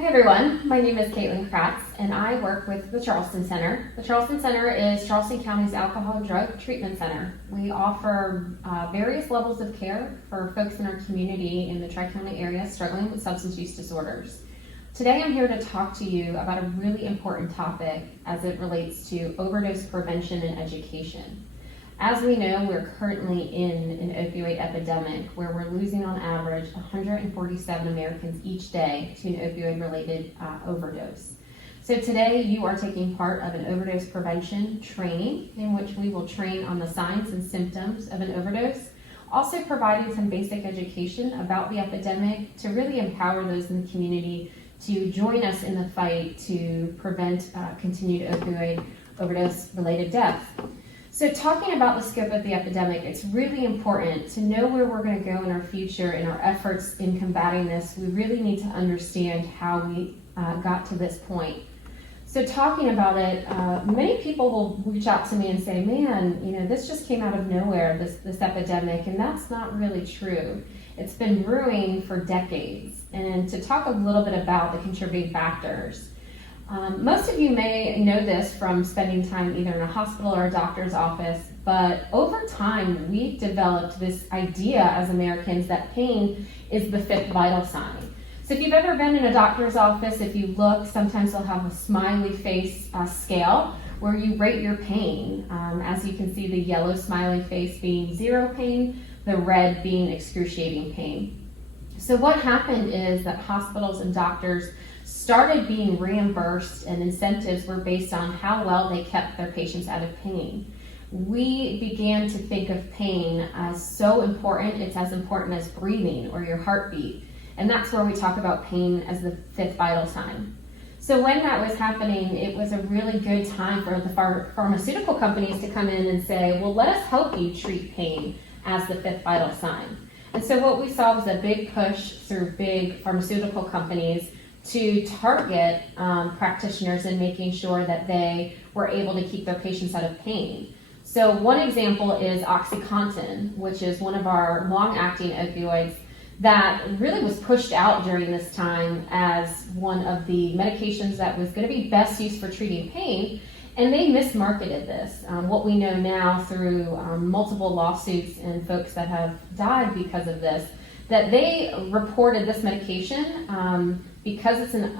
Hi everyone, my name is Kratz and I work with the Charleston Center. The Charleston Center is Charleston County's alcohol and drug treatment center. We offer various levels of care for folks in our community in the Tri-County area struggling with substance use disorders. Today I'm here to talk to you about a really important topic as it relates to overdose prevention and education. As we know, we're currently in an opioid epidemic where we're losing on average 147 Americans each day to an opioid-related overdose. So today you are taking part of an overdose prevention training in which we will train on the signs and symptoms of an overdose, also providing some basic education about the epidemic to really empower those in the community to join us in the fight to prevent continued opioid overdose-related deaths. So talking about the scope of the epidemic, it's really important to know where we're going to go in our future in our efforts in combating this. We really need to understand how we got to this point. So talking about it, many people will reach out to me and say, man, this just came out of nowhere, this epidemic, and that's not really true. It's been brewing for decades. And to talk a little bit about the contributing factors, most of you may know this from spending time either in a hospital or a doctor's office, but over time we've developed this idea as Americans that pain is the fifth vital sign. So if you've ever been in a doctor's office, if you look, sometimes they'll have a smiley face scale where you rate your pain. As you can see, the yellow smiley face being zero pain, the red being excruciating pain. So what happened is that hospitals and doctors started being reimbursed, and incentives were based on how well they kept their patients out of pain. We began to think of pain as so important, it's as important as breathing or your heartbeat. And that's where we talk about pain as the fifth vital sign. So when that was happening, it was a really good time for the pharmaceutical companies to come in and say, well, let us help you treat pain as the fifth vital sign. And so what we saw was a big push through big pharmaceutical companies to target practitioners and making sure that they were able to keep their patients out of pain. So one example is OxyContin, which is one of our long-acting opioids that really was pushed out during this time as one of the medications that was going to be best used for treating pain, and they mismarketed this. What we know now through multiple lawsuits and folks that have died because of this, that they reported this medication because it's an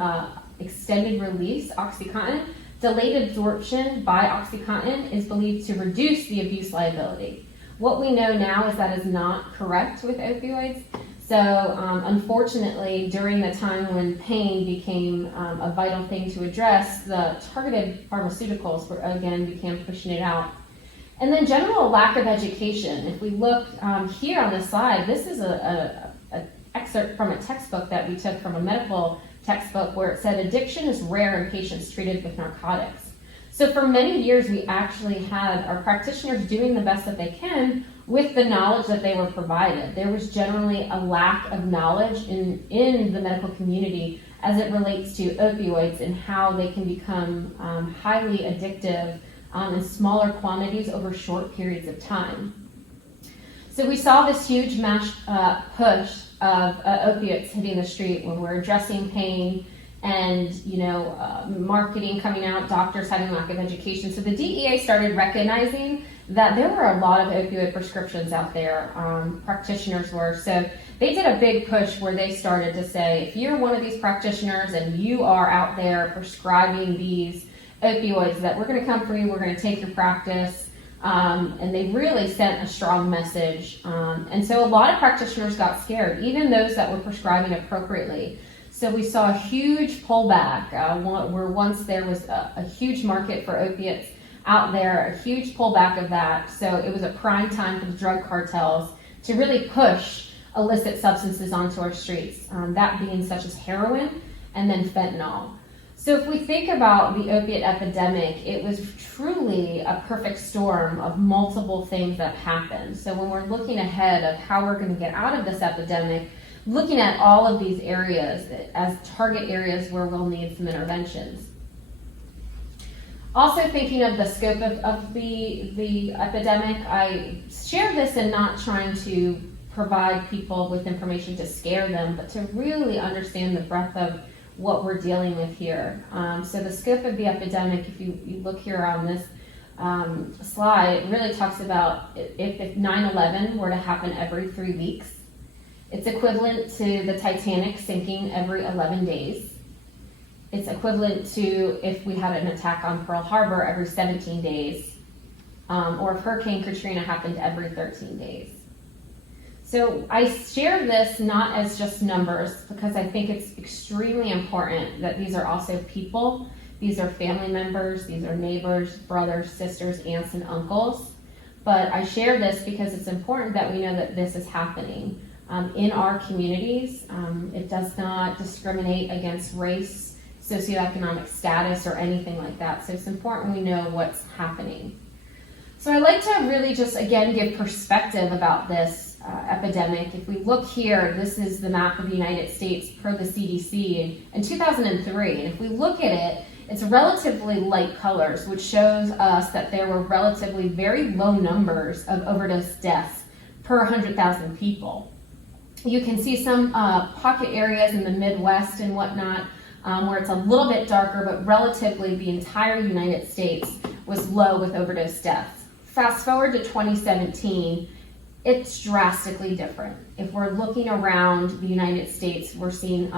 extended release, OxyContin, delayed absorption by OxyContin is believed to reduce the abuse liability. What we know now is that is not correct with opioids. So unfortunately, during the time when pain became a vital thing to address, the targeted pharmaceuticals began pushing it out. And then general lack of education. If we look here on this slide, this is an excerpt from a textbook that we took from a medical textbook where it said addiction is rare in patients treated with narcotics. So for many years, we actually had our practitioners doing the best that they can with the knowledge that they were provided. There was generally a lack of knowledge in the medical community as it relates to opioids and how they can become highly addictive in smaller quantities over short periods of time. So we saw this huge push of opiates hitting the street when we're addressing pain and marketing coming out, doctors having lack of education. So the DEA started recognizing that there were a lot of opioid prescriptions out there, practitioners were. So they did a big push where they started to say, if you're one of these practitioners and you are out there prescribing these opioids, that we're going to come for you, we're going to take your practice. And they really sent a strong message. And so a lot of practitioners got scared, even those that were prescribing appropriately. So we saw a huge pullback where once there was a huge market for opiates out there, a huge pullback of that. So it was a prime time for the drug cartels to really push illicit substances onto our streets, that being such as heroin and then fentanyl. So if we think about the opiate epidemic, it was truly a perfect storm of multiple things that happened. So when we're looking ahead of how we're going to get out of this epidemic, looking at all of these areas as target areas where we'll need some interventions. Also thinking of the scope of the epidemic, I share this in not trying to provide people with information to scare them, but to really understand the breadth of what we're dealing with here. So the scope of the epidemic, if you look here on this slide, it really talks about if 9/11 were to happen every 3 weeks, it's equivalent to the Titanic sinking every 11 days. It's equivalent to if we had an attack on Pearl Harbor every 17 days, or if Hurricane Katrina happened every 13 days. So I share this not as just numbers, because I think it's extremely important that these are also people. These are family members, these are neighbors, brothers, sisters, aunts, and uncles. But I share this because it's important that we know that this is happening in our communities. It does not discriminate against race, socioeconomic status, or anything like that. So it's important we know what's happening. So I'd like to really just, again, give perspective about this epidemic. If we look here, this is the map of the United States per the CDC in 2003. And if we look at it, it's relatively light colors, which shows us that there were relatively very low numbers of overdose deaths per 100,000 people. You can see some pocket areas in the Midwest and whatnot where it's a little bit darker, but relatively the entire United States was low with overdose deaths. Fast forward to 2017, it's drastically different. If we're looking around the United States, we're seeing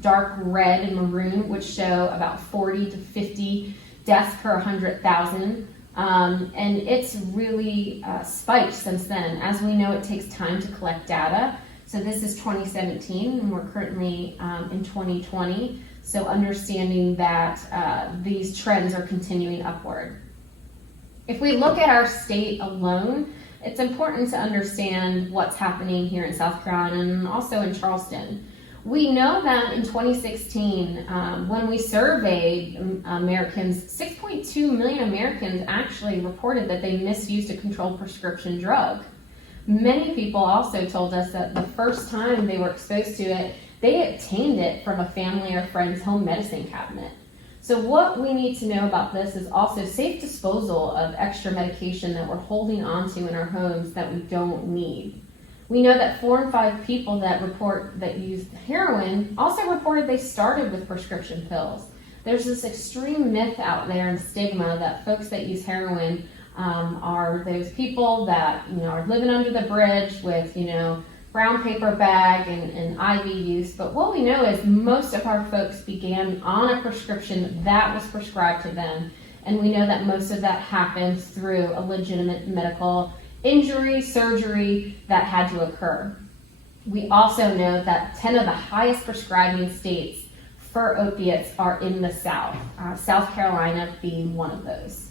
dark red and maroon, which show about 40 to 50 deaths per 100,000. And it's really spiked since then. As we know, it takes time to collect data. So this is 2017, and we're currently in 2020. So understanding that these trends are continuing upward. If we look at our state alone, it's important to understand what's happening here in South Carolina and also in Charleston. We know that in 2016, when we surveyed Americans, 6.2 million Americans actually reported that they misused a controlled prescription drug. Many people also told us that the first time they were exposed to it, they obtained it from a family or friend's home medicine cabinet. So what we need to know about this is also safe disposal of extra medication that we're holding onto in our homes that we don't need. We know that 4 in 5 people that report that used heroin also reported they started with prescription pills. There's this extreme myth out there and stigma that folks that use heroin are those people that are living under the bridge with brown paper bag and IV use. But what we know is most of our folks began on a prescription that was prescribed to them, and we know that most of that happens through a legitimate medical injury, surgery that had to occur. We also know that 10 of the highest prescribing states for opiates are in the South, South Carolina being one of those.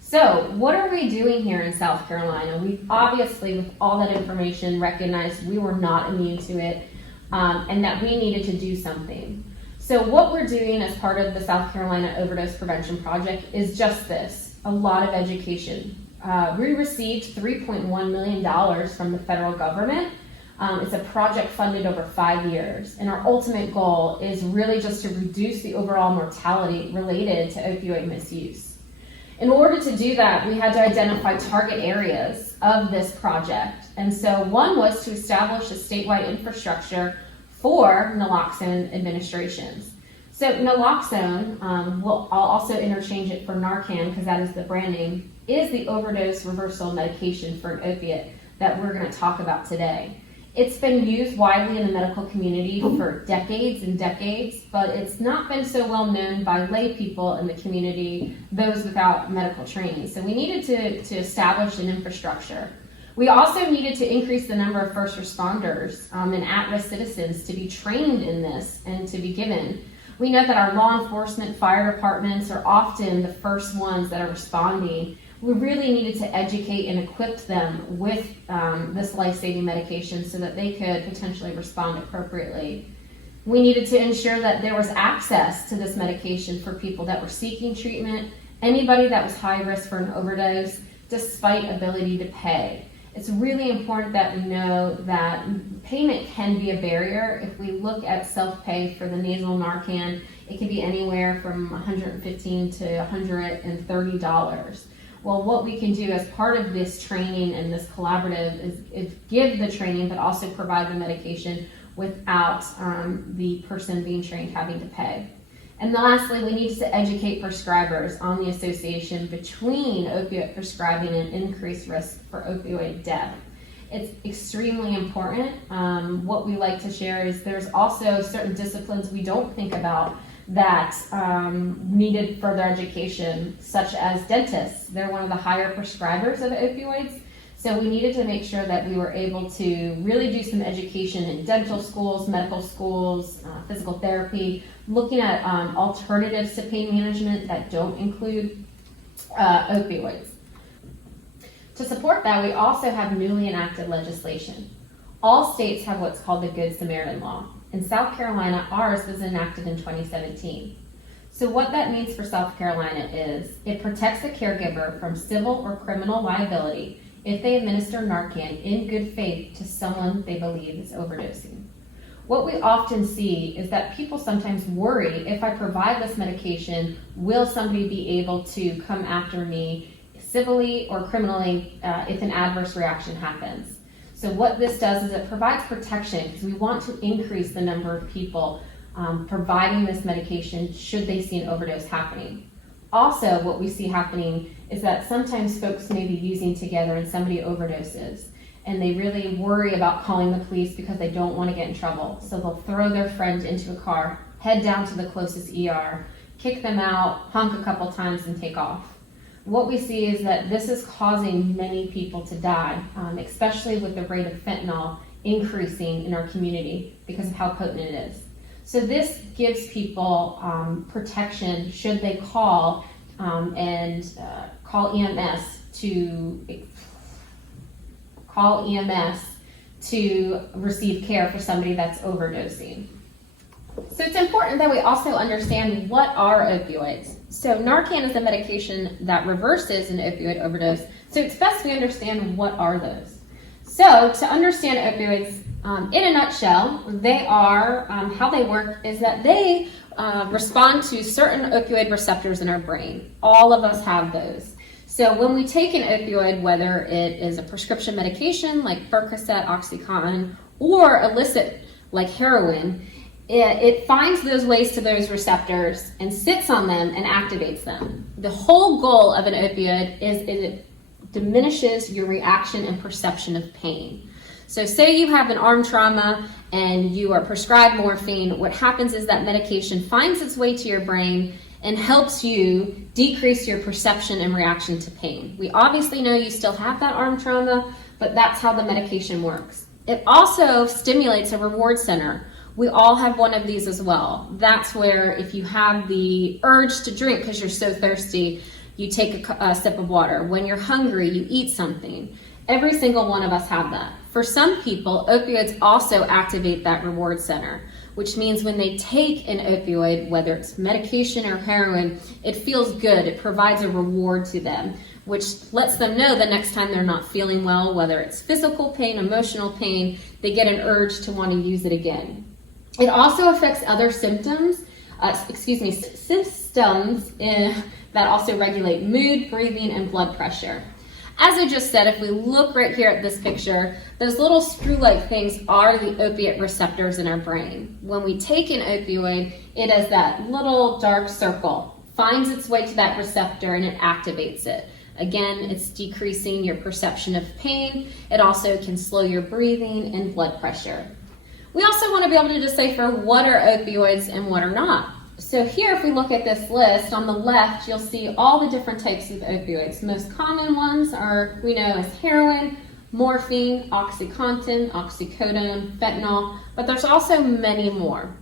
So what are we doing here in South Carolina? We obviously, with all that information, recognized we were not immune to it and that we needed to do something. So what we're doing as part of the South Carolina Overdose Prevention Project is just this, a lot of education. We received $3.1 million from the federal government. It's a project funded over 5 years, and our ultimate goal is really just to reduce the overall mortality related to opioid misuse. In order to do that, we had to identify target areas of this project. And so one was to establish a statewide infrastructure for naloxone administrations. So naloxone, I'll also interchange it for Narcan because that is the brand name, is the overdose reversal medication for an opiate that we're going to talk about today. It's been used widely in the medical community for decades and decades, but it's not been so well known by lay people in the community, those without medical training. So we needed to establish an infrastructure. We also needed to increase the number of first responders and at-risk citizens to be trained in this and to be given. We know that our law enforcement, fire departments are often the first ones that are responding. We really needed to educate and equip them with this life-saving medication so that they could potentially respond appropriately. We needed to ensure that there was access to this medication for people that were seeking treatment, anybody that was high risk for an overdose, despite ability to pay. It's really important that we know that payment can be a barrier. If we look at self-pay for the nasal Narcan, it can be anywhere from $115 to $130. Well, what we can do as part of this training and this collaborative is give the training, but also provide the medication without the person being trained having to pay. And lastly, we need to educate prescribers on the association between opioid prescribing and increased risk for opioid death. It's extremely important. What we like to share is there's also certain disciplines we don't think about that needed further education, such as dentists. They're one of the higher prescribers of opioids. So we needed to make sure that we were able to really do some education in dental schools, medical schools, physical therapy, looking at alternatives to pain management that don't include opioids. To support that, we also have newly enacted legislation. All states have what's called the Good Samaritan Law. In South Carolina, ours was enacted in 2017. So what that means for South Carolina is it protects the caregiver from civil or criminal liability if they administer Narcan in good faith to someone they believe is overdosing. What we often see is that people sometimes worry, if I provide this medication, will somebody be able to come after me civilly or criminally if an adverse reaction happens. So what this does is it provides protection because we want to increase the number of people providing this medication should they see an overdose happening. Also, what we see happening is that sometimes folks may be using together and somebody overdoses and they really worry about calling the police because they don't want to get in trouble. So they'll throw their friend into a car, head down to the closest ER, kick them out, honk a couple times and take off. What we see is that this is causing many people to die, especially with the rate of fentanyl increasing in our community because of how potent it is. So this gives people protection should they call call EMS to receive care for somebody that's overdosing. So it's important that we also understand what are opioids. So Narcan is a medication that reverses an opioid overdose. So it's best we understand what are those. So to understand opioids, in a nutshell, they are, how they work is that they respond to certain opioid receptors in our brain. All of us have those. So when we take an opioid, whether it is a prescription medication like Percocet, OxyContin, or illicit like heroin, it finds those ways to those receptors and sits on them and activates them. The whole goal of an opioid is it diminishes your reaction and perception of pain. So say you have an arm trauma and you are prescribed morphine, what happens is that medication finds its way to your brain and helps you decrease your perception and reaction to pain. We obviously know you still have that arm trauma, but that's how the medication works. It also stimulates a reward center. We all have one of these as well. That's where if you have the urge to drink because you're so thirsty, you take a sip of water. When you're hungry, you eat something. Every single one of us have that. For some people, opioids also activate that reward center, which means when they take an opioid, whether it's medication or heroin, it feels good. It provides a reward to them, which lets them know the next time they're not feeling well, whether it's physical pain, emotional pain, they get an urge to want to use it again. It also affects other systems that also regulate mood, breathing, and blood pressure. As I just said, if we look right here at this picture, those little screw-like things are the opiate receptors in our brain. When we take an opioid, it is that little dark circle, finds its way to that receptor and it activates it. Again, it's decreasing your perception of pain. It also can slow your breathing and blood pressure. We also want to be able to decipher what are opioids and what are not. So here, if we look at this list, on the left, you'll see all the different types of opioids. Most common ones are, we know, as heroin, morphine, OxyContin, oxycodone, fentanyl, but there's also many more.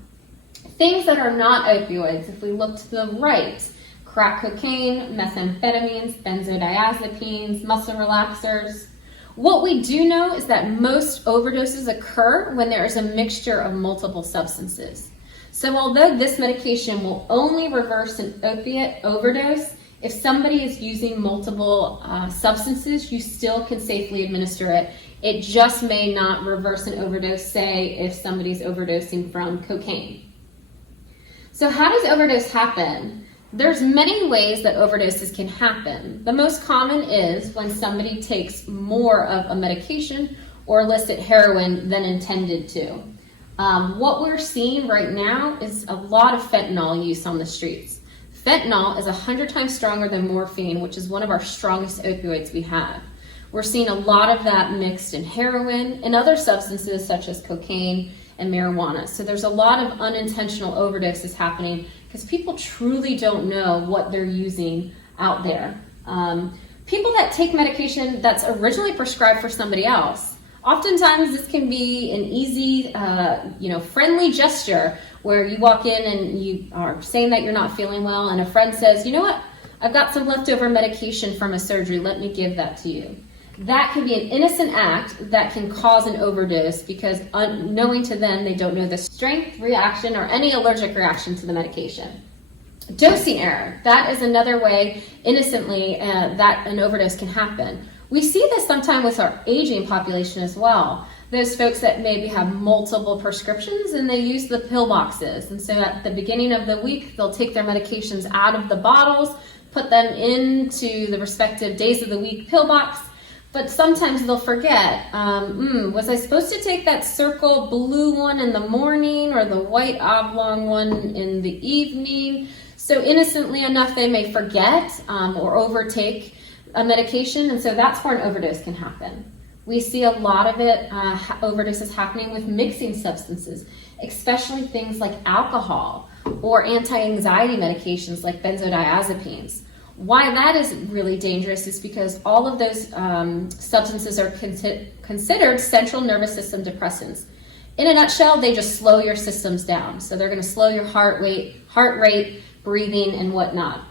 Things that are not opioids, if we look to the right, crack cocaine, methamphetamines, benzodiazepines, muscle relaxers. What we do know is that most overdoses occur when there is a mixture of multiple substances. So although this medication will only reverse an opiate overdose, if somebody is using multiple substances, you still can safely administer it. It just may not reverse an overdose, say, if somebody's overdosing from cocaine. So how does overdose happen? There's many ways that overdoses can happen. The most common is when somebody takes more of a medication or illicit heroin than intended to. What we're seeing right now is a lot of fentanyl use on the streets. Fentanyl is 100 times stronger than morphine, which is one of our strongest opioids we have. We're seeing a lot of that mixed in heroin and other substances such as cocaine and marijuana. So there's a lot of unintentional overdoses happening because people truly don't know what they're using out there. People that take medication that's originally prescribed for somebody else, oftentimes this can be an easy, friendly gesture where you walk in and you are saying that you're not feeling well and a friend says, you know what, I've got some leftover medication from a surgery, let me give that to you. That can be an innocent act that can cause an overdose because unknowing to them, they don't know the strength, reaction, or any allergic reaction to the medication. Dosing error, that is another way innocently that an overdose can happen. We see this sometimes with our aging population as well. Those folks that maybe have multiple prescriptions and they use the pill boxes. And so at the beginning of the week, they'll take their medications out of the bottles, put them into the respective days of the week pill box. But sometimes they'll forget, was I supposed to take that circle blue one in the morning or the white oblong one in the evening? So innocently enough, they may forget or overtake a medication, and so that's where an overdose can happen. We see a lot of it, overdoses happening with mixing substances, especially things like alcohol or anti-anxiety medications like benzodiazepines. Why that is really dangerous is because all of those substances are considered central nervous system depressants. In a nutshell, they just slow your systems down. So they're going to slow your heart rate, breathing, and whatnot.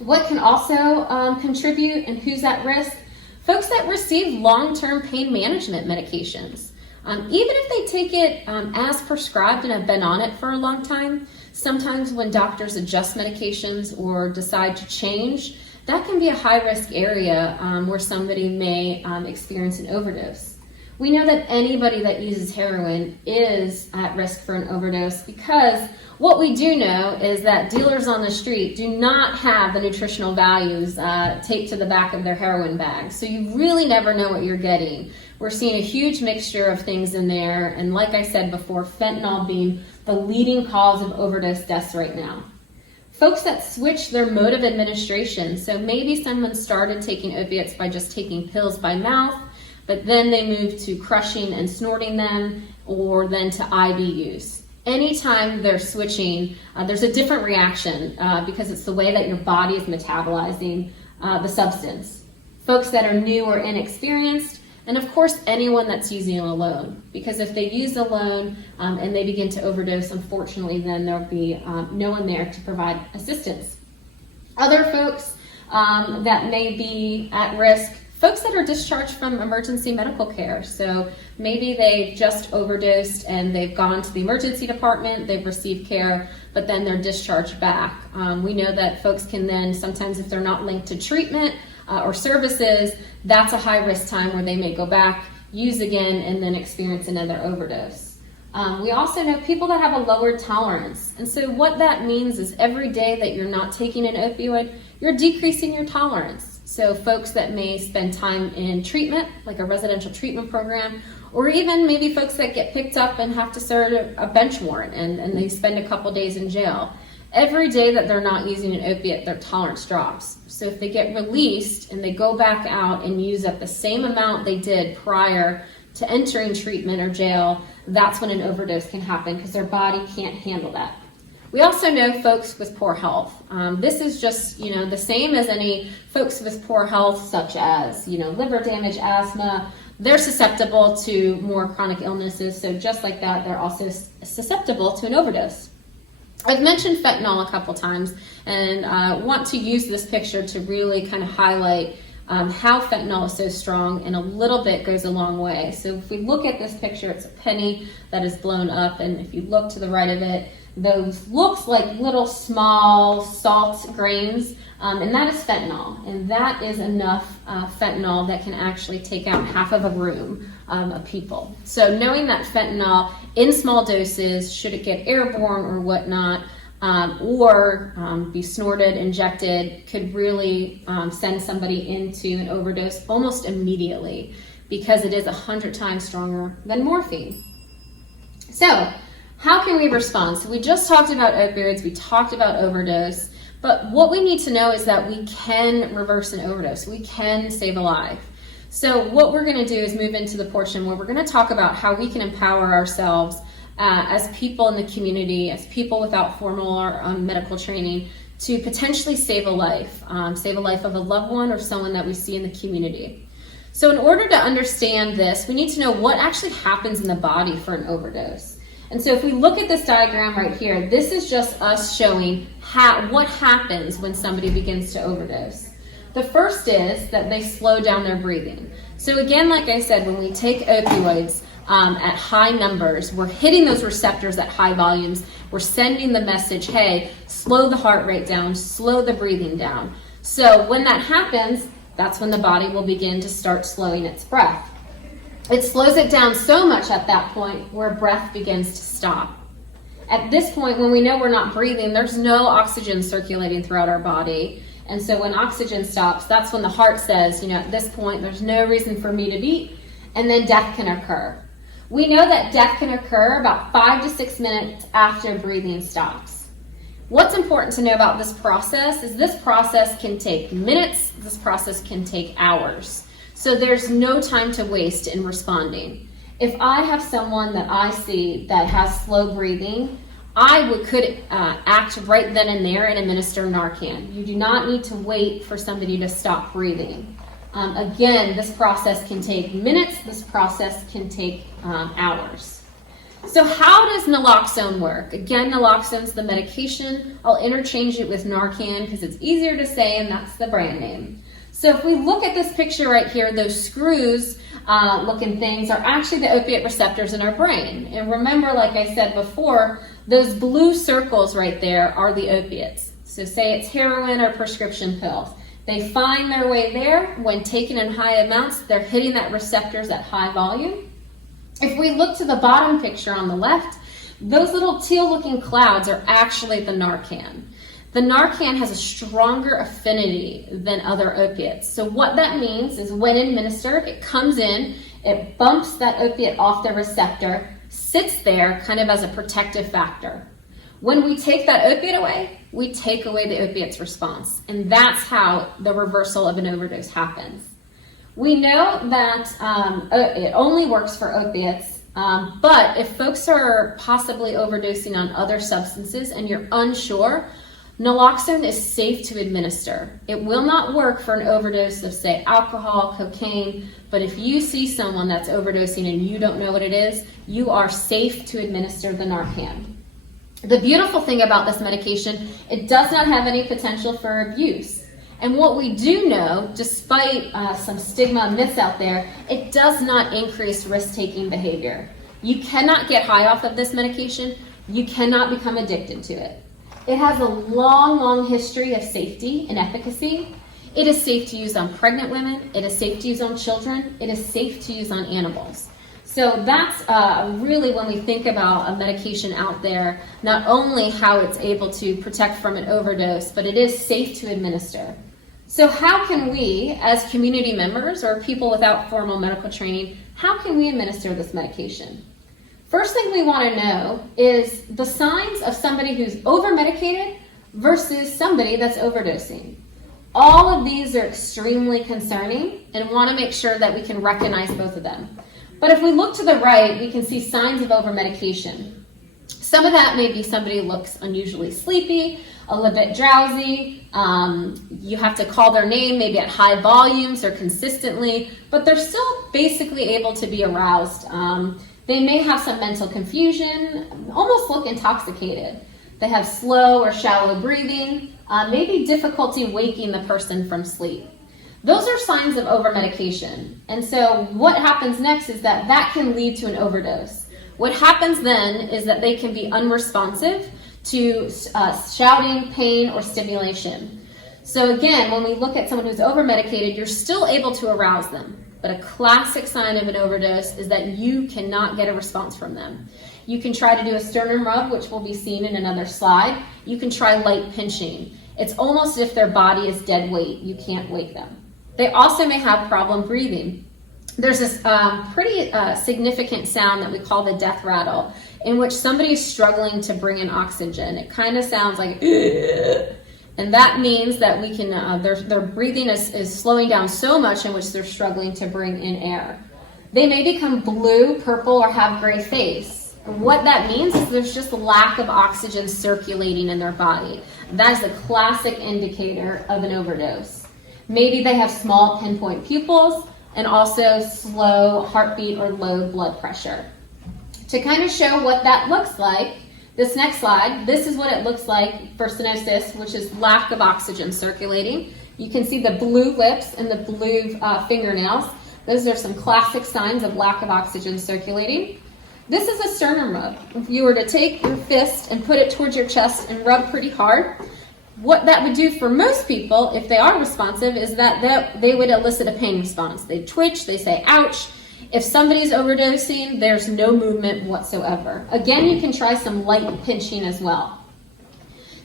What can also contribute and who's at risk? Folks that receive long-term pain management medications. Even if they take it as prescribed and have been on it for a long time, sometimes when doctors adjust medications or decide to change, that can be a high-risk area where somebody may experience an overdose. We know that anybody that uses heroin is at risk for an overdose because what we do know is that dealers on the street do not have the nutritional values taped to the back of their heroin bag. So you really never know what you're getting. We're seeing a huge mixture of things in there. And like I said before, fentanyl being the leading cause of overdose deaths right now. Folks that switch their mode of administration. So maybe someone started taking opiates by just taking pills by mouth, but then they moved to crushing and snorting them, or then to IV use. Anytime they're switching, there's a different reaction because it's the way that your body is metabolizing the substance. Folks that are new or inexperienced, and of course anyone that's using alone, because if they use alone and they begin to overdose, unfortunately then there'll be no one there to provide assistance. Other folks that may be at risk, folks that are discharged from emergency medical care. So maybe they've just overdosed and they've gone to the emergency department, they've received care, but then they're discharged back. We know that folks can then, sometimes if they're not linked to treatment or services, that's a high risk time where they may go back, use again, and then experience another overdose. We also know people that have a lowered tolerance. And so what that means is every day that you're not taking an opioid, you're decreasing your tolerance. So folks that may spend time in treatment, like a residential treatment program, or even maybe folks that get picked up and have to serve a bench warrant and they spend a couple days in jail. Every day that they're not using an opiate, their tolerance drops. So if they get released and they go back out and use up the same amount they did prior to entering treatment or jail, that's when an overdose can happen because their body can't handle that. We also know folks with poor health. This is just, the same as any folks with poor health, such as, liver damage, asthma. They're susceptible to more chronic illnesses. So just like that, they're also susceptible to an overdose. I've mentioned fentanyl a couple times and want to use this picture to really kind of highlight how fentanyl is so strong, and a little bit goes a long way. So if we look at this picture, it's a penny that is blown up, and if you look to the right of it, those looks like little small salt grains, and that is fentanyl, and that is enough fentanyl that can actually take out half of a room of people. So knowing that fentanyl in small doses, should it get airborne or whatnot, or be snorted, injected, could really send somebody into an overdose almost immediately because it is 100 times stronger than morphine. So how can we respond? So we just talked about opioids, we talked about overdose, but what we need to know is that we can reverse an overdose. We can save a life. So what we're going to do is move into the portion where we're going to talk about how we can empower ourselves as people in the community, as people without formal or medical training, to potentially save a life of a loved one or someone that we see in the community. So in order to understand this, we need to know what actually happens in the body for an overdose. And so if we look at this diagram right here, this is just us showing what happens when somebody begins to overdose. The first is that they slow down their breathing. So again, like I said, when we take opioids at high numbers, we're hitting those receptors at high volumes. We're sending the message, hey, slow the heart rate down, slow the breathing down. So when that happens, that's when the body will begin to start slowing its breath. It slows it down so much at that point where breath begins to stop. At this point, when we know we're not breathing, there's no oxygen circulating throughout our body. And so when oxygen stops, that's when the heart says, at this point, there's no reason for me to beat, and then death can occur. We know that death can occur about 5 to 6 minutes after breathing stops. What's important to know about this process is this process can take minutes, this process can take hours. So there's no time to waste in responding. If I have someone that I see that has slow breathing, I could act right then and there and administer Narcan. You do not need to wait for somebody to stop breathing. Again, this process can take minutes, this process can take hours. So how does Naloxone work? Again, Naloxone's the medication. I'll interchange it with Narcan because it's easier to say and that's the brand name. So if we look at this picture right here, those screws looking things are actually the opiate receptors in our brain. And remember, like I said before, those blue circles right there are the opiates. So say it's heroin or prescription pills. They find their way there. When taken in high amounts, they're hitting that receptors at high volume. If we look to the bottom picture on the left, those little teal-looking clouds are actually the Narcan. The Narcan has a stronger affinity than other opiates. So what that means is when administered, it comes in, it bumps that opiate off the receptor, sits there kind of as a protective factor. When we take that opiate away, we take away the opiate's response. And that's how the reversal of an overdose happens. We know that it only works for opiates, but if folks are possibly overdosing on other substances and you're unsure, Naloxone is safe to administer. It will not work for an overdose of, say, alcohol, cocaine, but if you see someone that's overdosing and you don't know what it is, you are safe to administer the Narcan. The beautiful thing about this medication, it does not have any potential for abuse. And what we do know, despite some stigma and myths out there, it does not increase risk-taking behavior. You cannot get high off of this medication. You cannot become addicted to it. It has a long, long history of safety and efficacy. It is safe to use on pregnant women. It is safe to use on children. It is safe to use on animals. So that's really when we think about a medication out there, not only how it's able to protect from an overdose, but it is safe to administer. So how can we, as community members or people without formal medical training, how can we administer this medication? First thing we want to know is the signs of somebody who's over-medicated versus somebody that's overdosing. All of these are extremely concerning and want to make sure that we can recognize both of them. But if we look to the right, we can see signs of over-medication. Some of that may be somebody looks unusually sleepy, a little bit drowsy. You have to call their name maybe at high volumes or consistently, but they're still basically able to be aroused. They may have some mental confusion, almost look intoxicated. They have slow or shallow breathing, maybe difficulty waking the person from sleep. Those are signs of over-medication. And so what happens next is that can lead to an overdose. What happens then is that they can be unresponsive to shouting, pain, or stimulation. So again, when we look at someone who's over-medicated, you're still able to arouse them. But a classic sign of an overdose is that you cannot get a response from them. You can try to do a sternum rub, which will be seen in another slide. You can try light pinching. It's almost as if their body is dead weight. You can't wake them. They also may have problem breathing. There's this pretty significant sound that we call the death rattle. in which somebody is struggling to bring in oxygen. It kind of sounds like, ugh. And that means that we can, their breathing is slowing down so much in which they're struggling to bring in air. They may become blue, purple, or have gray face. What that means is there's just a lack of oxygen circulating in their body. That is a classic indicator of an overdose. Maybe they have small pinpoint pupils and also slow heartbeat or low blood pressure. To kind of show what that looks like, this next slide, this is what it looks like for stenosis, which is lack of oxygen circulating. You can see the blue lips and the blue fingernails. Those are some classic signs of lack of oxygen circulating. This is a sternum rub. If you were to take your fist and put it towards your chest and rub pretty hard, what that would do for most people, if they are responsive, is that they would elicit a pain response. They twitch, they say ouch. If somebody's overdosing, there's no movement whatsoever. Again, you can try some light pinching as well.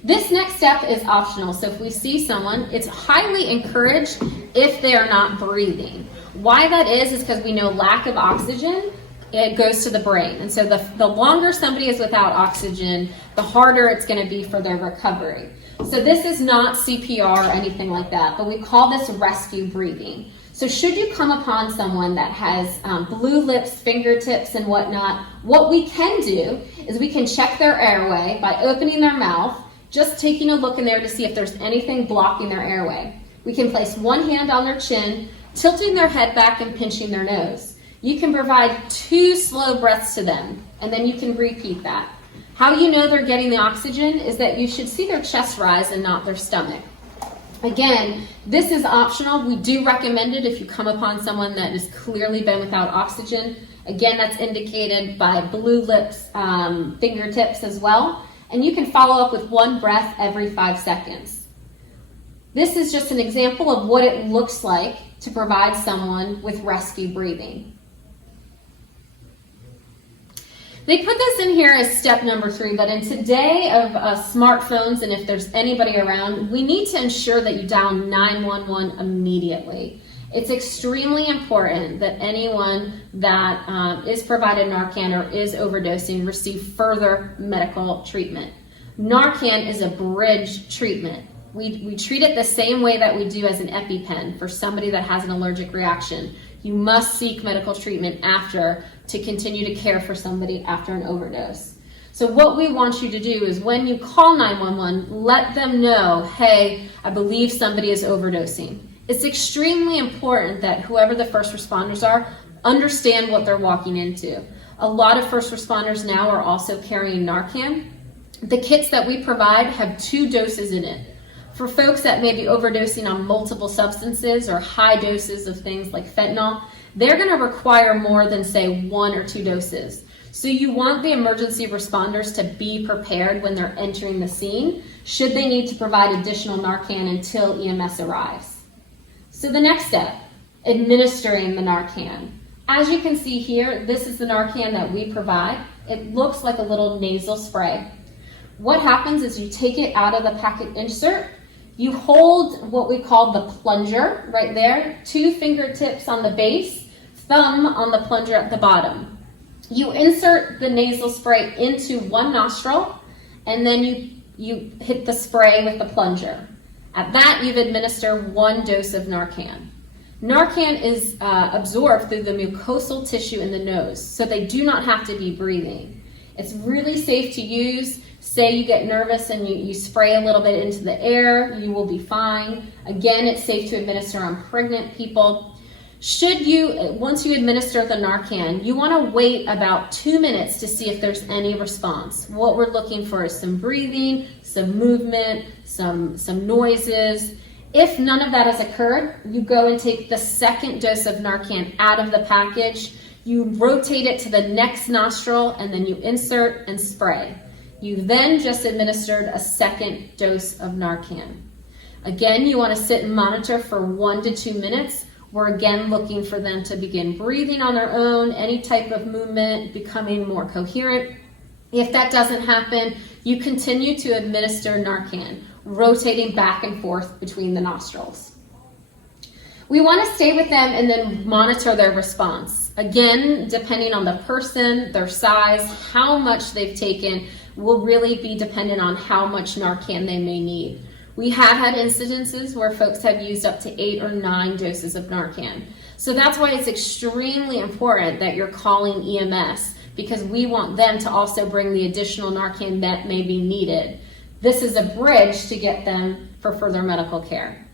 This next step is optional. So if we see someone, it's highly encouraged if they are not breathing. Why that is because we know lack of oxygen, it goes to the brain. And so the longer somebody is without oxygen, the harder it's going to be for their recovery. So this is not CPR or anything like that, but we call this rescue breathing. So should you come upon someone that has blue lips, fingertips, and whatnot, what we can do is we can check their airway by opening their mouth, just taking a look in there to see if there's anything blocking their airway. We can place one hand on their chin, tilting their head back and pinching their nose. You can provide 2 slow breaths to them, and then you can repeat that. How you know they're getting the oxygen is that you should see their chest rise and not their stomach. Again, this is optional. We do recommend it if you come upon someone that has clearly been without oxygen. Again, that's indicated by blue lips, fingertips as well. And you can follow up with 1 breath every 5 seconds. This is just an example of what it looks like to provide someone with rescue breathing. They put this in here as step number 3, but in today of smartphones, and if there's anybody around, we need to ensure that you dial 911 immediately. It's extremely important that anyone that is provided Narcan or is overdosing receive further medical treatment. Narcan is a bridge treatment. We treat it the same way that we do as an EpiPen for somebody that has an allergic reaction. You must seek medical treatment after to continue to care for somebody after an overdose. So what we want you to do is when you call 911, let them know, hey, I believe somebody is overdosing. It's extremely important that whoever the first responders are, understand what they're walking into. A lot of first responders now are also carrying Narcan. The kits that we provide have 2 doses in it. For folks that may be overdosing on multiple substances or high doses of things like fentanyl, they're going to require more than, say, 1 or 2 doses. So you want the emergency responders to be prepared when they're entering the scene, should they need to provide additional Narcan until EMS arrives. So the next step, administering the Narcan. As you can see here, this is the Narcan that we provide. It looks like a little nasal spray. What happens is you take it out of the packet insert, you hold what we call the plunger right there, 2 fingertips on the base, thumb on the plunger at the bottom. You insert the nasal spray into 1 nostril, and then you hit the spray with the plunger. At that, you've administered 1 dose of Narcan. Narcan is absorbed through the mucosal tissue in the nose, so they do not have to be breathing. It's really safe to use. Say you get nervous and you spray a little bit into the air, you will be fine. Again, it's safe to administer on pregnant people. Once you administer the Narcan, you want to wait about 2 minutes to see if there's any response. What we're looking for is some breathing, some movement, some noises. If none of that has occurred, you go and take the 2nd dose of Narcan out of the package. You rotate it to the next nostril, and then you insert and spray. You then just administered a 2nd dose of Narcan. Again, you want to sit and monitor for 1 to 2 minutes. We're again looking for them to begin breathing on their own, any type of movement, becoming more coherent. If that doesn't happen, you continue to administer Narcan, rotating back and forth between the nostrils. We want to stay with them and then monitor their response. Again, depending on the person, their size, how much they've taken will really be dependent on how much Narcan they may need. We have had incidences where folks have used up to 8 or 9 doses of Narcan. So that's why it's extremely important that you're calling EMS, because we want them to also bring the additional Narcan that may be needed. This is a bridge to get them for further medical care.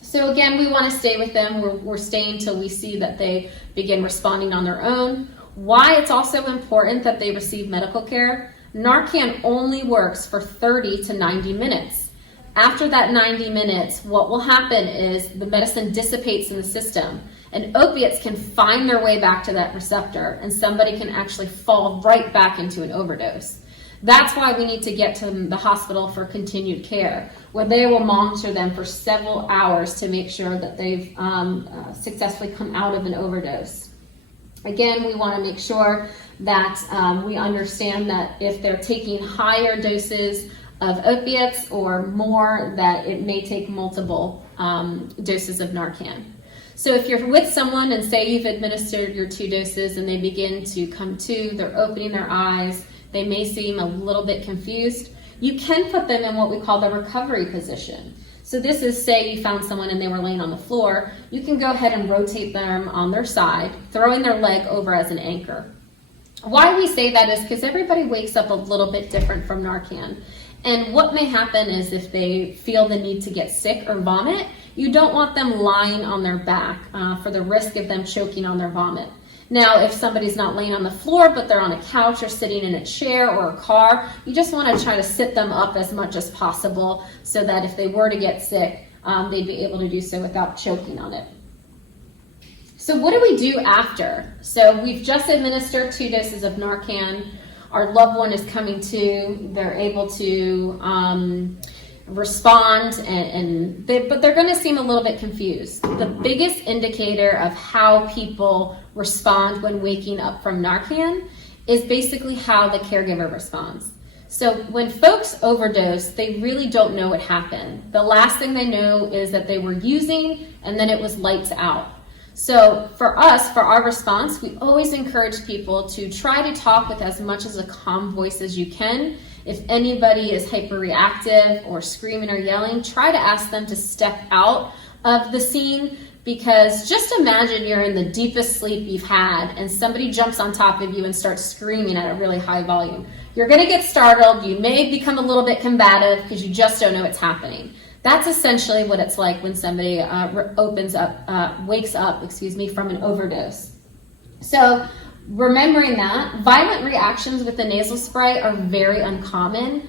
So again, we want to stay with them. We're staying till we see that they begin responding on their own. Why it's also important that they receive medical care: Narcan only works for 30 to 90 minutes. After that 90 minutes, what will happen is the medicine dissipates in the system, and opiates can find their way back to that receptor, and somebody can actually fall right back into an overdose. That's why we need to get to the hospital for continued care, where they will monitor them for several hours to make sure that they've successfully come out of an overdose. Again, we want to make sure that we understand that if they're taking higher doses of opiates or more, that it may take multiple doses of Narcan. So if you're with someone and say you've administered your 2 doses and they begin to come to, they're opening their eyes, they may seem a little bit confused, you can put them in what we call the recovery position. So this is, say you found someone and they were laying on the floor, you can go ahead and rotate them on their side, throwing their leg over as an anchor. Why we say that is because everybody wakes up a little bit different from Narcan. And what may happen is if they feel the need to get sick or vomit, you don't want them lying on their back for the risk of them choking on their vomit. Now, if somebody's not laying on the floor, but they're on a couch or sitting in a chair or a car, you just want to try to sit them up as much as possible so that if they were to get sick, they'd be able to do so without choking on it. So what do we do after? So we've just administered 2 doses of Narcan. Our loved one is coming to, they're able to respond, but they're going to seem a little bit confused. The biggest indicator of how people respond when waking up from Narcan is basically how the caregiver responds. So when folks overdose, they really don't know what happened. The last thing they know is that they were using and then it was lights out. So for us, for our response, we always encourage people to try to talk with as much as a calm voice as you can. If anybody is hyperreactive or screaming or yelling, try to ask them to step out of the scene, because just imagine you're in the deepest sleep you've had and somebody jumps on top of you and starts screaming at a really high volume. You're going to get startled. You may become a little bit combative because you just don't know what's happening. That's essentially what it's like when somebody wakes up from an overdose. So remembering that, violent reactions with the nasal spray are very uncommon.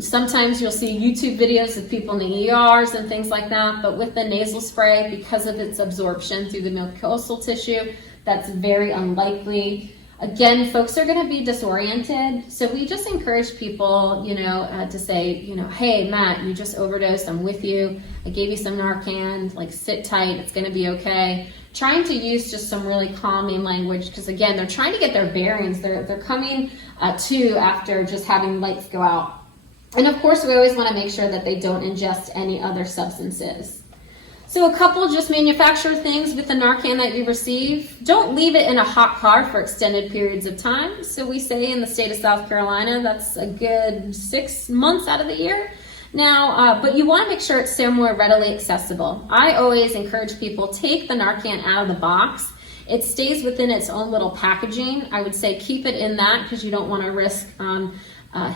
Sometimes you'll see YouTube videos of people in the ERs and things like that, but with the nasal spray, because of its absorption through the mucosal tissue, that's very unlikely. Again, folks are going to be disoriented, so we just encourage people, to say, hey, Matt, you just overdosed. I'm with you. I gave you some Narcan. Like, sit tight. It's going to be okay. Trying to use just some really calming language, because again, they're trying to get their bearings. They're coming to after just having lights go out. And of course, we always want to make sure that they don't ingest any other substances. So a couple just manufacturer things with the Narcan that you receive. Don't leave it in a hot car for extended periods of time. So we say in the state of South Carolina, that's a good 6 months out of the year. Now, but you want to make sure it's somewhere readily accessible. I always encourage people, take the Narcan out of the box. It stays within its own little packaging. I would say keep it in that because you don't want to risk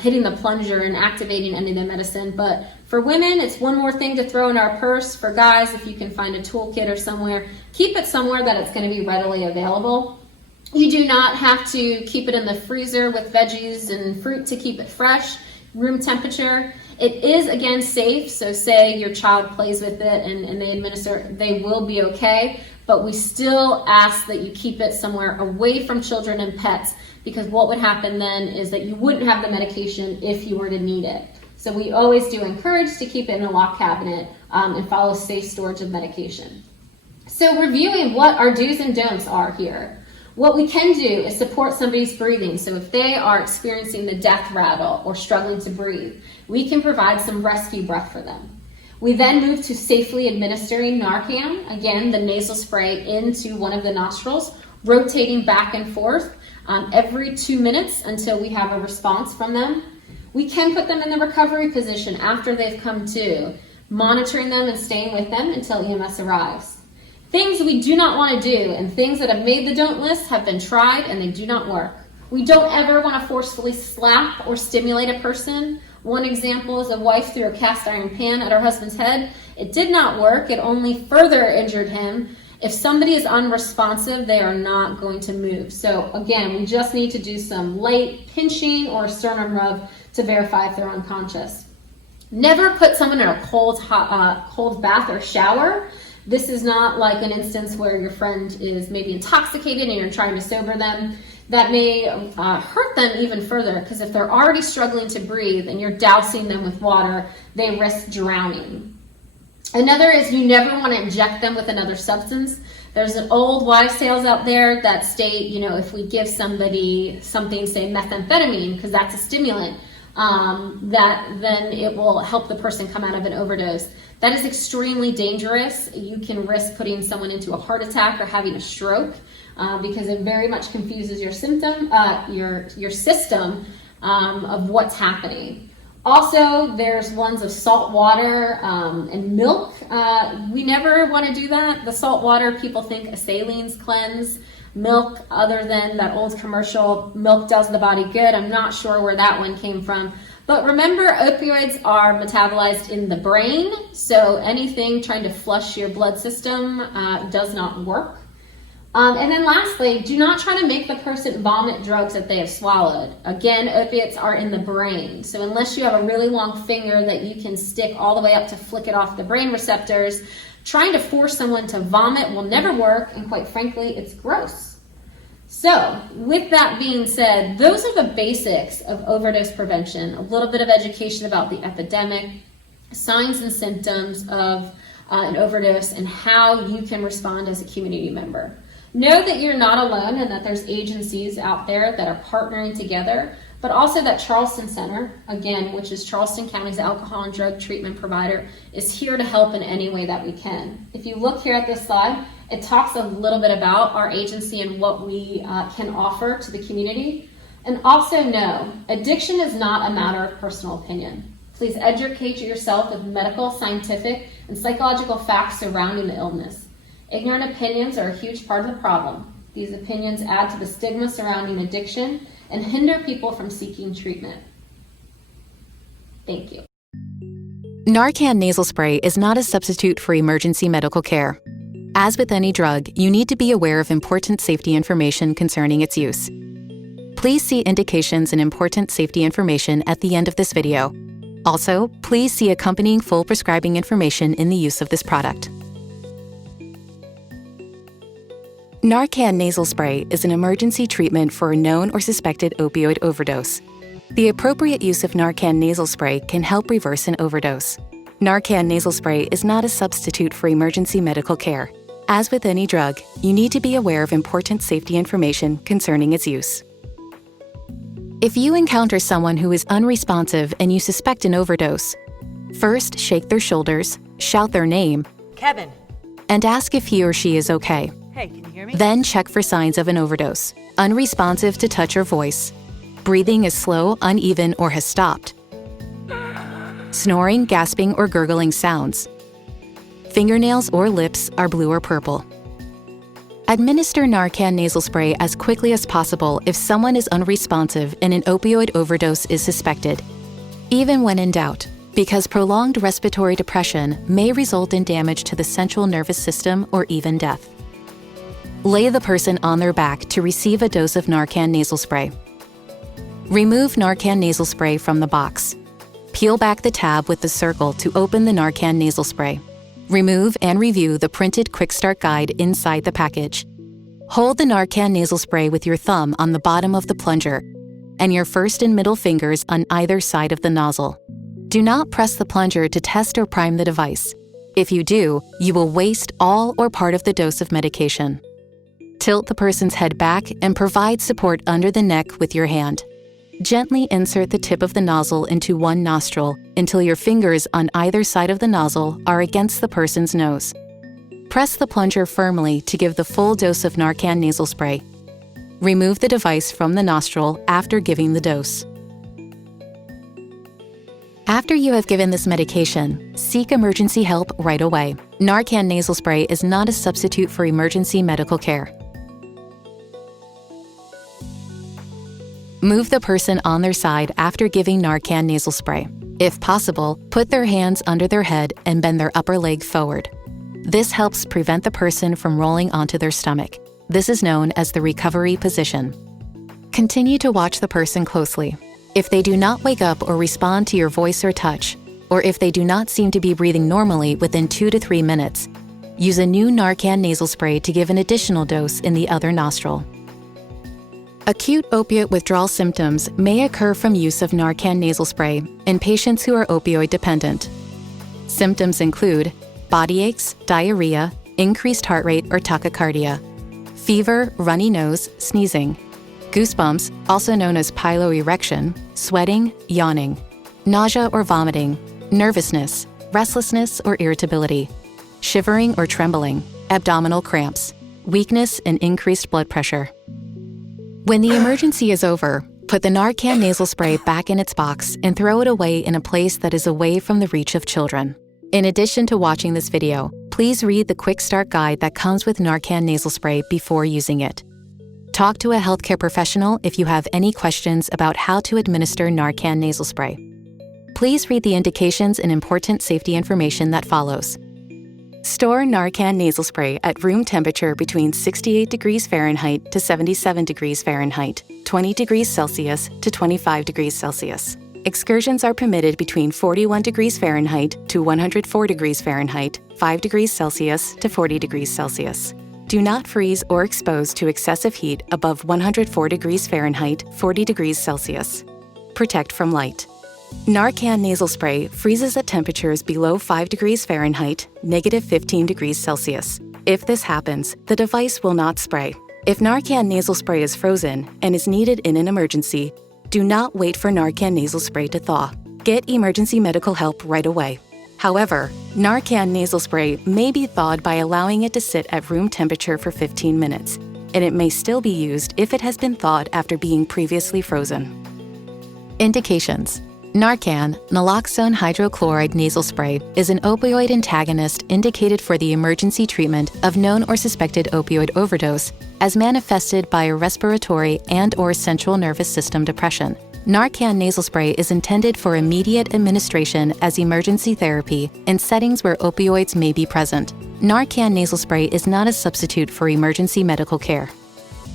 hitting the plunger and activating any of the medicine. But for women, it's one more thing to throw in our purse. For guys, if you can find a toolkit or somewhere, keep it somewhere that it's going to be readily available. You do not have to keep it in the freezer with veggies and fruit to keep it fresh, room temperature. It is, again, safe. So say your child plays with it and they administer, they will be okay. But we still ask that you keep it somewhere away from children and pets, because what would happen then is that you wouldn't have the medication if you were to need it. So we always do encourage to keep it in a locked cabinet and follow safe storage of medication. So reviewing what our do's and don'ts are here. What we can do is support somebody's breathing. So if they are experiencing the death rattle or struggling to breathe, we can provide some rescue breath for them. We then move to safely administering Narcan, again, the nasal spray into one of the nostrils, rotating back and forth every 2 minutes until we have a response from them. We can put them in the recovery position after they've come to, monitoring them and staying with them until EMS arrives. Things we do not want to do and things that have made the don't list have been tried and they do not work. We don't ever want to forcefully slap or stimulate a person. One example is a wife threw a cast iron pan at her husband's head. It did not work. It only further injured him. If somebody is unresponsive, they are not going to move. So again, we just need to do some light pinching or sternum rub to verify if they're unconscious. Never put someone in a cold bath or shower. This is not like an instance where your friend is maybe intoxicated and you're trying to sober them. That may hurt them even further, because if they're already struggling to breathe and you're dousing them with water, they risk drowning. Another is you never want to inject them with another substance. There's an old wives' tales out there that state, if we give somebody something, say methamphetamine, because that's a stimulant, that then it will help the person come out of an overdose. That is extremely dangerous. You can risk putting someone into a heart attack or having a stroke because it very much confuses your system of what's happening. Also, there's ones of salt water and milk. We never want to do that. The salt water, people think salines cleanse. Milk, other than that old commercial, milk does the body good. I'm not sure where that one came from. But remember, opioids are metabolized in the brain, so anything trying to flush your blood system does not work. And then lastly, do not try to make the person vomit drugs that they have swallowed. Again, opiates are in the brain, so unless you have a really long finger that you can stick all the way up to flick it off the brain receptors, trying to force someone to vomit will never work, and quite frankly, it's gross. So, with that being said, those are the basics of overdose prevention. A little bit of education about the epidemic, signs and symptoms of an overdose, and how you can respond as a community member. Know that you're not alone and that there's agencies out there that are partnering together, but also that Charleston Center, again, which is Charleston County's alcohol and drug treatment provider, is here to help in any way that we can. If you look here at this slide, it talks a little bit about our agency and what we can offer to the community. And also know, addiction is not a matter of personal opinion. Please educate yourself with medical, scientific, and psychological facts surrounding the illness. Ignorant opinions are a huge part of the problem. These opinions add to the stigma surrounding addiction and hinder people from seeking treatment. Thank you. Narcan nasal spray is not a substitute for emergency medical care. As with any drug, you need to be aware of important safety information concerning its use. Please see indications and important safety information at the end of this video. Also, please see accompanying full prescribing information in the use of this product. Narcan nasal spray is an emergency treatment for a known or suspected opioid overdose. The appropriate use of Narcan nasal spray can help reverse an overdose. Narcan nasal spray is not a substitute for emergency medical care. As with any drug, you need to be aware of important safety information concerning its use. If you encounter someone who is unresponsive and you suspect an overdose, first shake their shoulders, shout their name, Kevin, and ask if he or she is okay. hey, can you hear me? Then check for signs of an overdose. Unresponsive to touch or voice. Breathing is slow, uneven, or has stopped. Snoring, gasping, or gurgling sounds. Fingernails or lips are blue or purple. Administer Narcan nasal spray as quickly as possible if someone is unresponsive and an opioid overdose is suspected, even when in doubt, because prolonged respiratory depression may result in damage to the central nervous system or even death. Lay the person on their back to receive a dose of Narcan nasal spray. Remove Narcan nasal spray from the box. Peel back the tab with the circle to open the Narcan nasal spray. Remove and review the printed Quick Start Guide inside the package. Hold the Narcan nasal spray with your thumb on the bottom of the plunger and your first and middle fingers on either side of the nozzle. Do not press the plunger to test or prime the device. If you do, you will waste all or part of the dose of medication. Tilt the person's head back and provide support under the neck with your hand. Gently insert the tip of the nozzle into one nostril until your fingers on either side of the nozzle are against the person's nose. Press the plunger firmly to give the full dose of Narcan nasal spray. Remove the device from the nostril after giving the dose. After you have given this medication, seek emergency help right away. Narcan nasal spray is not a substitute for emergency medical care. Move the person on their side after giving Narcan nasal spray. If possible, put their hands under their head and bend their upper leg forward. This helps prevent the person from rolling onto their stomach. This is known as the recovery position. Continue to watch the person closely. If they do not wake up or respond to your voice or touch, or if they do not seem to be breathing normally within 2 to 3 minutes, use a new Narcan nasal spray to give an additional dose in the other nostril. Acute opiate withdrawal symptoms may occur from use of Narcan nasal spray in patients who are opioid dependent. Symptoms include body aches, diarrhea, increased heart rate or tachycardia, fever, runny nose, sneezing, goosebumps, also known as piloerection, sweating, yawning, nausea or vomiting, nervousness, restlessness or irritability, shivering or trembling, abdominal cramps, weakness and increased blood pressure. When the emergency is over, put the Narcan nasal spray back in its box and throw it away in a place that is away from the reach of children. In addition to watching this video, please read the quick start guide that comes with Narcan nasal spray before using it. Talk to a healthcare professional if you have any questions about how to administer Narcan nasal spray. Please read the indications and important safety information that follows. Store Narcan nasal spray at room temperature between 68 degrees Fahrenheit to 77 degrees Fahrenheit, 20 degrees Celsius to 25 degrees Celsius. Excursions are permitted between 41 degrees Fahrenheit to 104 degrees Fahrenheit, 5 degrees Celsius to 40 degrees Celsius. Do not freeze or expose to excessive heat above 104 degrees Fahrenheit, 40 degrees Celsius. Protect from light. Narcan nasal spray freezes at temperatures below 5 degrees Fahrenheit, negative 15 degrees Celsius. If this happens, the device will not spray. If Narcan nasal spray is frozen and is needed in an emergency, do not wait for Narcan nasal spray to thaw. Get emergency medical help right away. However, Narcan nasal spray may be thawed by allowing it to sit at room temperature for 15 minutes, and it may still be used if it has been thawed after being previously frozen. Indications. Narcan, naloxone hydrochloride nasal spray, is an opioid antagonist indicated for the emergency treatment of known or suspected opioid overdose as manifested by a respiratory and/or central nervous system depression. Narcan nasal spray is intended for immediate administration as emergency therapy in settings where opioids may be present. Narcan nasal spray is not a substitute for emergency medical care.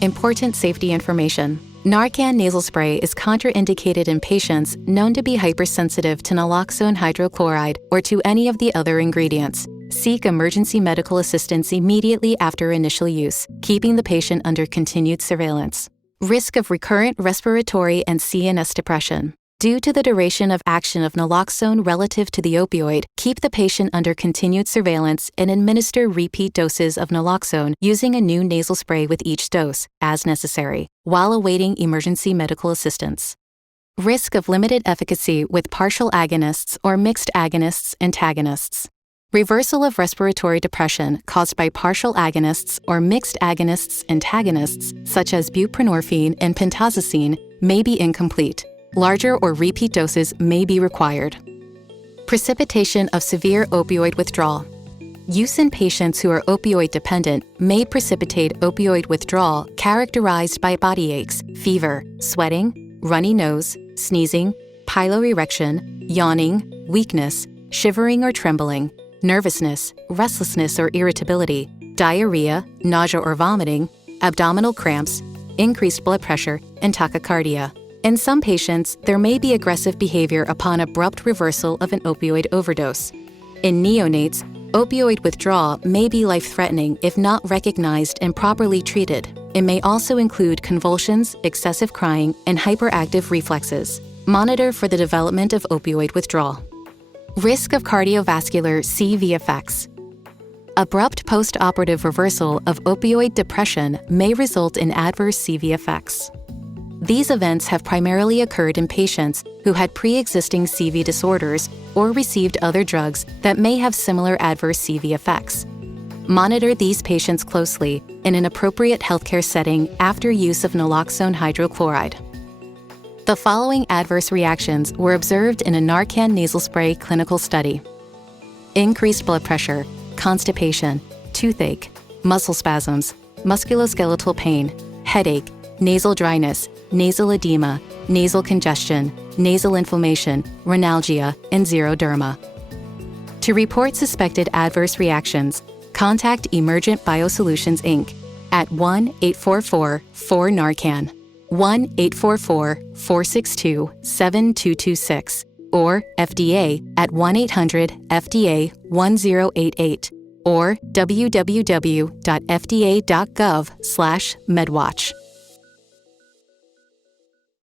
Important safety information. Narcan nasal spray is contraindicated in patients known to be hypersensitive to naloxone hydrochloride or to any of the other ingredients. Seek emergency medical assistance immediately after initial use, keeping the patient under continued surveillance. Risk of recurrent respiratory and CNS depression. Due to the duration of action of naloxone relative to the opioid, keep the patient under continued surveillance and administer repeat doses of naloxone using a new nasal spray with each dose, as necessary, while awaiting emergency medical assistance. Risk of limited efficacy with partial agonists or mixed agonists-antagonists. Reversal of respiratory depression caused by partial agonists or mixed agonists-antagonists, such as buprenorphine and pentazocine, may be incomplete. Larger or repeat doses may be required. Precipitation of severe opioid withdrawal. Use in patients who are opioid dependent may precipitate opioid withdrawal characterized by body aches, fever, sweating, runny nose, sneezing, piloerection, yawning, weakness, shivering or trembling, nervousness, restlessness or irritability, diarrhea, nausea or vomiting, abdominal cramps, increased blood pressure, and tachycardia. In some patients, there may be aggressive behavior upon abrupt reversal of an opioid overdose. In neonates, opioid withdrawal may be life-threatening if not recognized and properly treated. It may also include convulsions, excessive crying, and hyperactive reflexes. Monitor for the development of opioid withdrawal. Risk of cardiovascular CV effects. Abrupt post-operative reversal of opioid depression may result in adverse CV effects. These events have primarily occurred in patients who had pre-existing CV disorders or received other drugs that may have similar adverse CV effects. Monitor these patients closely in an appropriate healthcare setting after use of naloxone hydrochloride. The following adverse reactions were observed in a Narcan nasal spray clinical study: increased blood pressure, constipation, toothache, muscle spasms, musculoskeletal pain, headache, nasal dryness, nasal edema, nasal congestion, nasal inflammation, rhinalgia, and xeroderma. To report suspected adverse reactions, contact Emergent Biosolutions, Inc. at 1-844-4-NARCAN, 1-844-462-7226, or FDA at 1-800-FDA-1088, or www.fda.gov/medwatch.